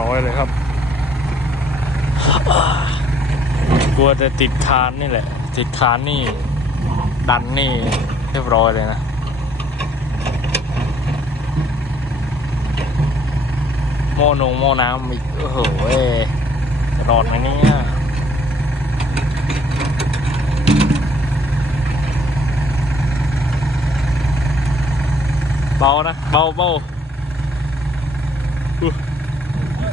ร้อยเลยครับ กลัวจะติดคานนี่แหละ ติดคานนี่ ดันนี่เรียบร้อยเลยนะ โมนงโมน้ำอีกโอ้โหเว้ยจะรอดไหมเนี่ยเบานะ เบาเบา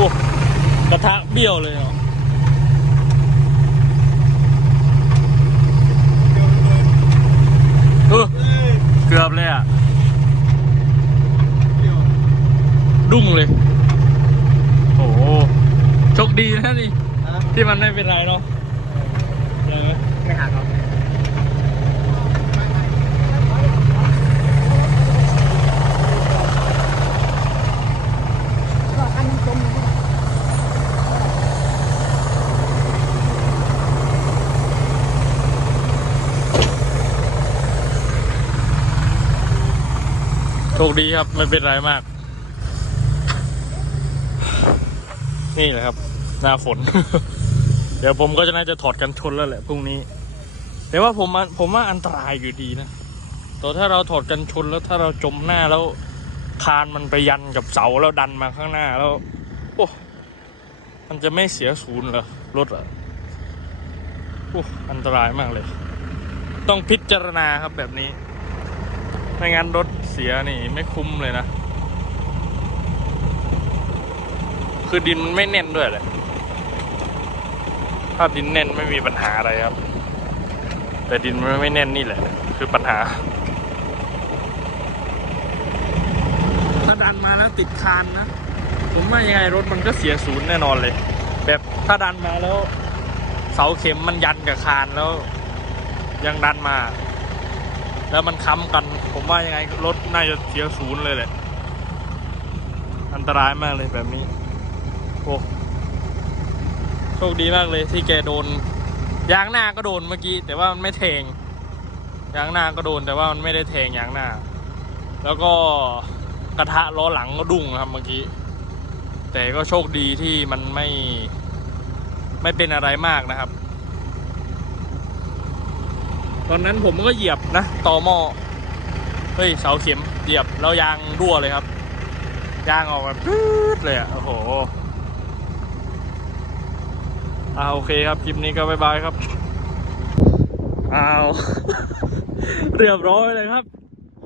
อ้กระทะเบี้ยวเลยเนาะเออเกือบเลยอะ ดุ้งเลย โอ้โหโชคดีนะนี่ ที่มันไม่เป็นไรเนาะใช่ไหมไม่หาครับ คดีครับไม่เป็นไรมาก นี่แหละครับ หน้าฝน เดี๋ยวผมก็จะน่าจะถอดกันชนแล้วแหละพรุ่งนี้ แต่ว่าผมผมว่าอันตรายอยู่ดีนะแตัวถ้าเราถอดกันชนแล้วถ้าเราจมหน้าแล้วคานมันไปยันกับเสาแล้วดันมาข้างหน้าแล้วโอ้มันจะไม่เสียศูนย์เหรอรถอะโอ้อันตรายมากเลย ต้องพิจารณาครับแบบนี้ไม่งั้นรถ เสียนี่ไม่คุ้มเลยนะ คือดินมันไม่แน่นด้วยแหละถ้าดินแน่นไม่มีปัญหาอะไรครับ แต่ดินมันไม่แน่นนี่แหละ คือปัญหา ถ้าดันมาแล้วติดคานนะ ผมว่ายังไงรถมันก็เสียศูนย์แน่นอนเลย แบบถ้าดันมาแล้ว เสาเข็มมันยันกับคานแล้ว ยังดันมา แล้วมันค้ำกัน ผมว่ายังไงรถน่าจะเสียศูนย์เลยแหละ อันตรายมากเลยแบบนี้ โอ้โชคดีมากเลยที่แกโดน ยางหน้าก็โดนเมื่อกี้ แต่ว่ามันไม่แทง ยางหน้าก็โดนแต่ว่ามันไม่ได้แทงยางหน้า แล้วก็กระทะล้อหลังก็ดุ้งครับเมื่อกี้ แต่ก็โชคดีที่มันไม่ ไม่เป็นอะไรมากนะครับ ตอนนั้นผมก็เหยียบนะต่อหม้อ เฮ้ยเสาเข็มเหยียบแล้วยางรั่วเลยครับ ยางออกแบบปื๊ดเลยอะโอ้โหอ่าโอเคครับคลิปนี้ก็บายบายครับอ้าวเรียบร้อยเลยครับ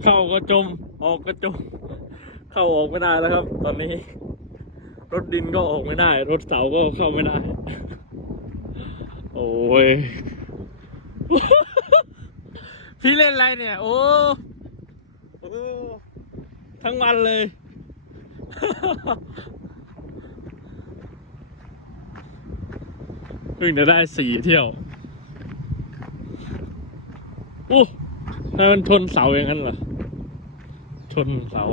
เข้าก็จมออกก็จม เข้าออกไม่ได้แล้วครับ ตอนนี้ รถดินก็ออกไม่ได้ รถเสาก็เข้าไม่ได้ โอ้ยพี่เล่นอะไรเนี่ย โอ้โอ้ ทั้งวันเลย เพิ่งจะได้สี่เที่ยวโอ้ทำไมมันชนเสาอย่างนั้นเหรอ ชนเสา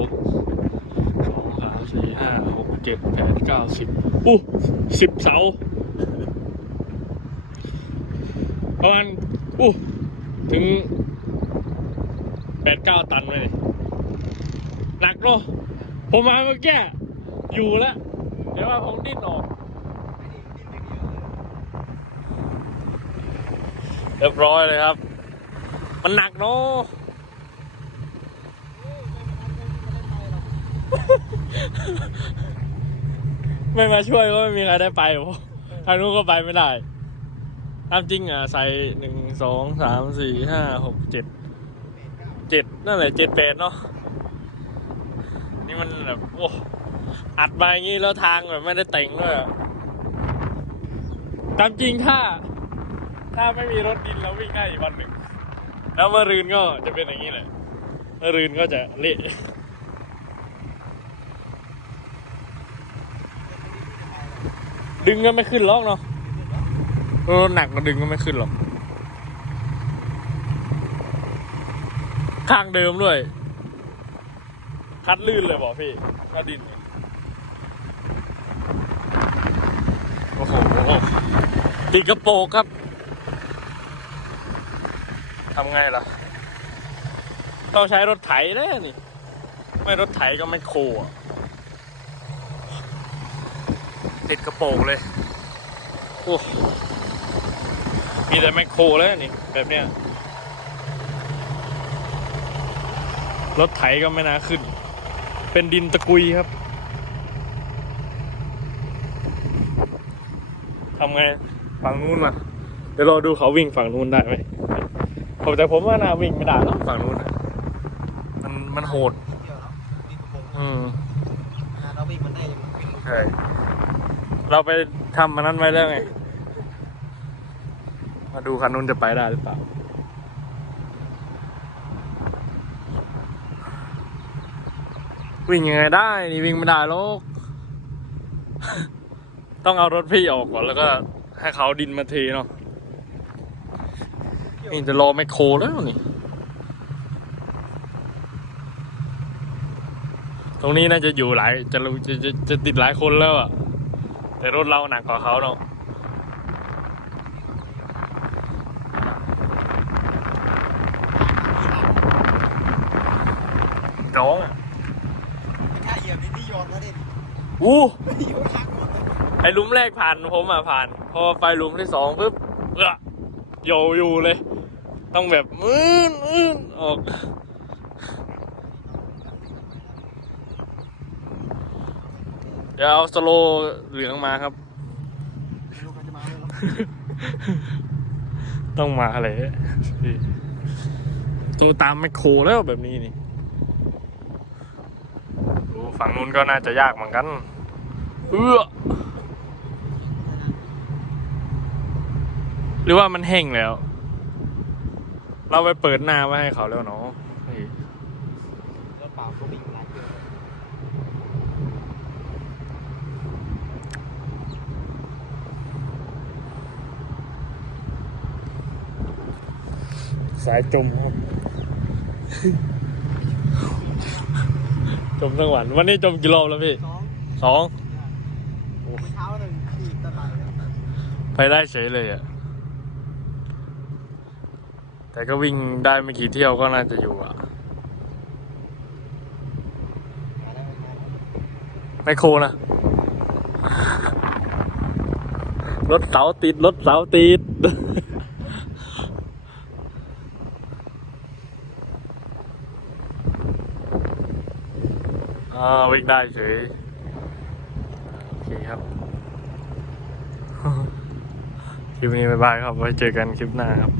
สองสามสี่ห้าหกเจ็ดแปดเก้าสิบอู้สิบเสาประมาณอู้ถึง แปดเก้าตันเลยหนักเนาะผมมาเมื่อกี้อยู่แล้ว เดี๋ยวว่าผมดิ้นออกเรียบร้อยเลยครับ มันหนักเนาะไม่มาช่วยก็ไม่มีใครได้ไปหรอทางนู้นก็ไปไม่ได้ตามจริงอะ ใส่หนึ่งสองสามสี่ห้าหกเจ็ด เจ็ดนั่นแหละเจ็ดแปดเนาะนี่มันแบบโอ้อัดมาอย่างงี้แล้วทางแบบไม่ได้แต่งด้วยตามจริงถ้า ถ้าไม่มีรถดินเราวิ่งได้อีกวันหนึ่งแล้วเมื่อรืนก็จะเป็นอย่างนี้แหละเมื่อรืนก็จะเละดึงก็ไม่ขึ้นหรอกเนาะรถหนักก็ดึงก็ไม่ขึ้นหรอก ข้างเดิมด้วย คัดลื่นเลยบอกพี่ถ้าดิน โอ้โหติดกระโปงครับทำไงล่ะ ต้องใช้รถไถเลยนี่ ไม่รถไถก็ไม่โคอะติดกระโปงเลย โอ้มีแต่แมคโครแล้วนี่ แบบเนี้ย รถไถก็ไม่น่าขึ้น เป็นดินตะกุยครับทำไงฝั่งนู้นล่ะเดี๋ยวรอดูเขาวิ่งฝั่งนู้นได้ไหมผมแต่ผมว่าน่าวิ่งไม่ได้หรอกฝั่งนู้นน่ะมันมันโหดเดียวเนาะวิ่งกระโปรงอืมนะเราวิ่งมันได้ยังวิ่งลงใช่เราไปทำมันนั้นไว้แล้วไง มาดูคันนู้นจะไปได้หรือเปล่า วิ่งยังไงได้ นี่วิ่งไม่ได้หรอกต้องเอารถพี่ออกก่อนแล้วก็ ให้เขาดินมาเทเนาะนี่จะรอไมคโครแล้วนี่ ตรงนี้น่าจะอยู่หลายจะจะจะจะติดหลายคนแล้วอะแต่รถเราหนักกว่าเขาเนาะน้อง หยียบนิดนี่โยนแล้วดิอู้โยนข้างหมดเลยไอ้หลุมแรกผ่านผมอะผ่าน พอไปหลุมที่สองปุ๊บเออโยอยู่เลย ต้องแบบมืนมืนออก เดี๋ยวเอาสโลว์เหลืองมาครับ ไม่รู้เขาจะมาไหมเนาะต้องมาเลยพี่ตัวตามแมคโครแล้วแบบนี้นี่ดู ฝั่งนู้นก็น่าจะยากเหมือนกัน เอื้อหรือว่ามันแห้งแล้ว เราไปเปิดหน้าไว้ให้เขาแล้วเนาะนี่รถเปล่าก็วิ่งหลายเดือสายจมครับ จมทั้งวัน วันนี้จมกี่รอบแล้วพี่สองสองเช้าหนึ่งขี่ตะไลแล้วไปได้เฉยเลยอะแต่ก็วิ่งได้ไม่กี่เที่ยวก็น่าจะอยู่อะมาแล้วมาแล้วไมคโครนะ รถเสาติด รถเสาติด อ่าวิ่งได้เฉยโอเคครับคลิปนี้บ๊ายบายครับ ไว้เจอกันคลิปหน้าครับ